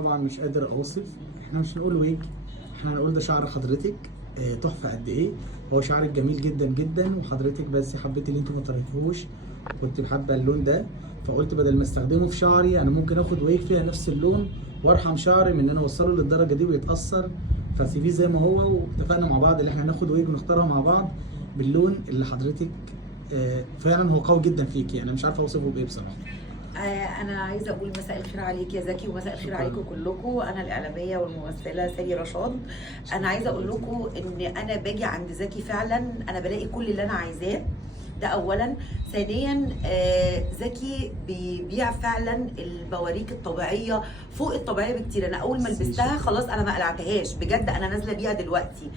طبعا مش قادر اوصف. احنا مش هنقول ويج، احنا هنقول ده شعر حضرتك تحفه قد ايه. هو شعرك جميل جدا جدا، وحضرتك بس حبيت اللي انت ما طريتهوش، كنت حابه اللون ده، فقلت بدل ما استخدمه في شعري انا ممكن اخد ويج فيها نفس اللون وارحم شعري من ان انا اوصله للدرجه دي ويتاثر، فسيبيه زي ما هو. واتفقنا مع بعض ان احنا هناخد ويج ونختارها مع بعض باللون اللي حضرتك فعلا هو قوي جدا فيكي، يعني مش عارفه اوصفه بايه بصراحه. انا عايزه اقول مساء الخير عليك يا زكي، ومساء الخير عليكم كلكم. انا الاعلاميه والممثله سالي رشاد. انا عايزه اقول لكم ان انا باجي عند زكي فعلا انا بلاقي كل اللي انا عايزاه، ده اولا. ثانيا زكي بيبيع فعلا البواريك الطبيعيه فوق الطبيعيه بكتير. انا اول ما لبستها خلاص انا ما قلعتهاش بجد، انا نازله بيها دلوقتي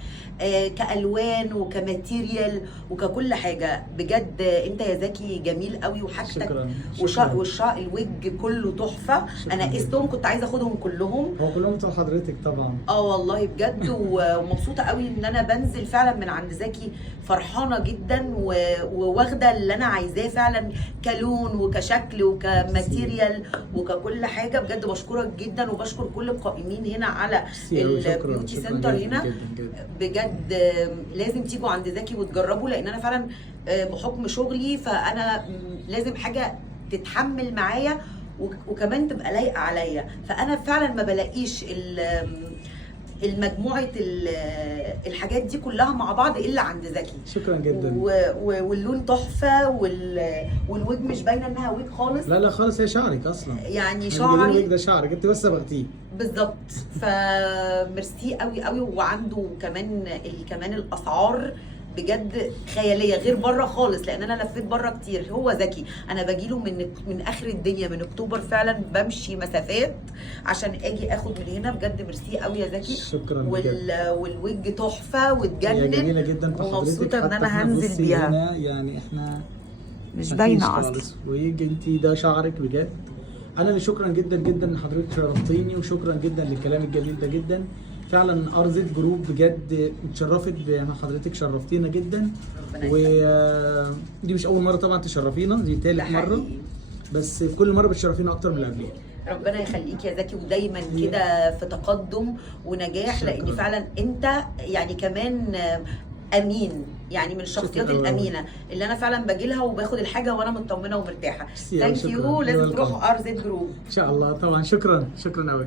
كالوان وكماتيريال وككل حاجه. بجد انت يا زكي جميل قوي، وحاجتك والشعر الويج كله تحفه. انا قستهم كنت عايزه اخدهم كلهم. هو كلهم بتوع حضرتك طبعا. والله بجد ومبسوطه قوي ان انا بنزل فعلا من عند زكي، فرحانه جدا وواخده اللي انا عايزاه فعلا كلون وكشكل وكماتيريال وككل حاجه. بجد بشكرك جدا، وبشكر كل القائمين هنا على البيوتي سنتر هنا. بجد لازم تيجوا عند زكي وتجربوا، لان انا فعلا بحكم شغلي فانا لازم حاجه تتحمل معايا وكمان تبقى لايقه عليا. فانا فعلا ما بلاقيش المجموعه الحاجات دي كلها مع بعض الا عند زكي. شكرا جدا. واللون تحفه، والويج مش باينه انها ويج خالص. لا خالص، هي شعرك اصلا، يعني شعري الويج ده شعرك انت بس صبغتيه بالظبط. فميرسي قوي قوي. وعنده كمان الاسعار بجد خياليه غير بره خالص، لان انا لفيت بره كتير. هو ذكي، انا باجيله من اخر الدنيا، من اكتوبر فعلا بمشي مسافات عشان اجي اخد من هنا. بجد ميرسي قوي يا ذكي. شكرا. والويج تحفه وتجنن، هي جميله جدا، ومبسوطه ان انا هنزل بيها. هنا يعني احنا مش باينه اصلا ويج، انت ده شعرك بجد. انا اللي شكرا جدا جدا ان حضرتك شرفتيني، وشكرا جدا للكلام الجميل ده جدا. فعلا ارزت جروب بجد اتشرفت بان حضرتك شرفتينا جدا. ودي مش اول مره طبعا تشرفينا، دي تالت مره، بس في كل مره بتشرفينا اكتر من اللي قبليها. ربنا يخليك يا زكي، ودايما كده في تقدم ونجاح. لان فعلا انت يعني كمان امين، يعني من الشخصيات الامينه اللي انا فعلا باجي لها وباخد الحاجه وانا مطمنه ومرتاحه. ثانك يو. لازم تروحوا ار زد جروب ان شاء الله. طبعا شكرا قوي.